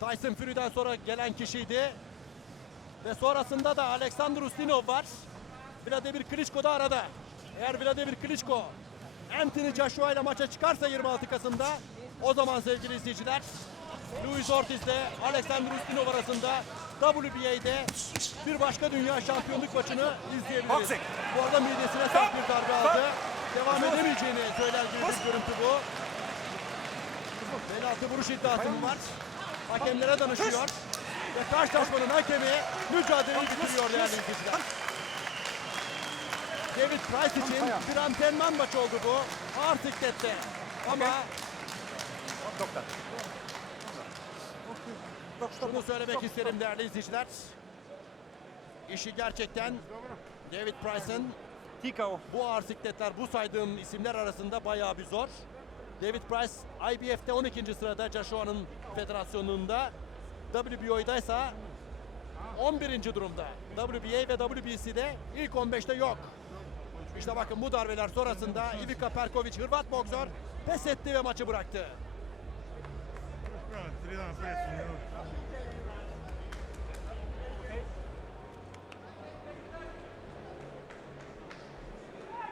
Tyson Fury'den sonra gelen kişiydi. Ve sonrasında da Alexander Ustinov var. Vladimir Klitschko da arada. Eğer Vladimir Klitschko Anthony Joshua ile maça çıkarsa 26 Kasım'da o zaman sevgili izleyiciler Luis Ortiz ile Alexander Ustinov arasında WBA'de bir başka dünya şampiyonluk maçını izleyebiliriz. Bu arada midesine sert bir darbe aldı. Devam edemeyeceğini söyler gibi bir görüntü bu. Bel altı vuruş iddiası var. Hakemlere danışıyor. Ve karşılaşmanın hakemi mücadeleyi bitiriyor değerli izleyiciler. David Price için bir antrenman maçı oldu bu. Ağır siklette. Ama şunu söylemek isterim değerli izleyiciler. İşi gerçekten David Price'ın bu ağır sikletler bu saydığım isimler arasında bayağı bir zor. David Price IBF'te 12. sırada Joshua'nın federasyonunda. WBO'da ise 11. durumda. WBA ve WBC'de ilk 15'te yok. İşte bakın bu darbeler sonrasında Ivica Perkovic Hırvat boksör pes etti ve maçı bıraktı.